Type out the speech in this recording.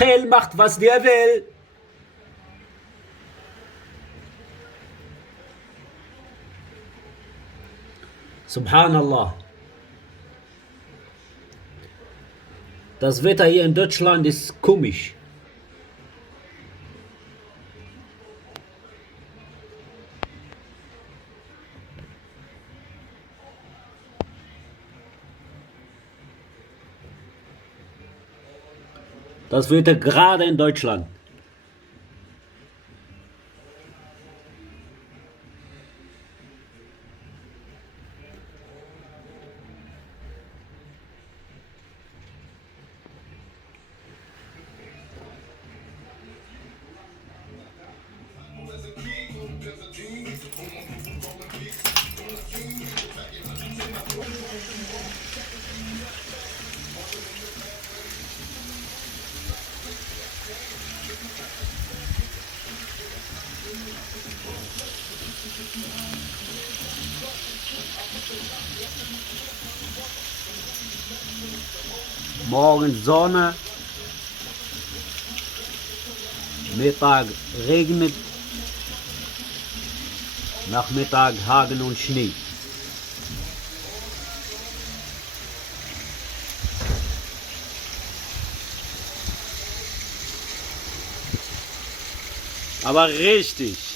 Israel macht, was der will. Subhanallah. Das Wetter hier in Deutschland ist komisch. Das Wetter gerade in Deutschland. Morgen Sonne, Mittag regnet, Nachmittag Hagel und Schnee. Aber richtig.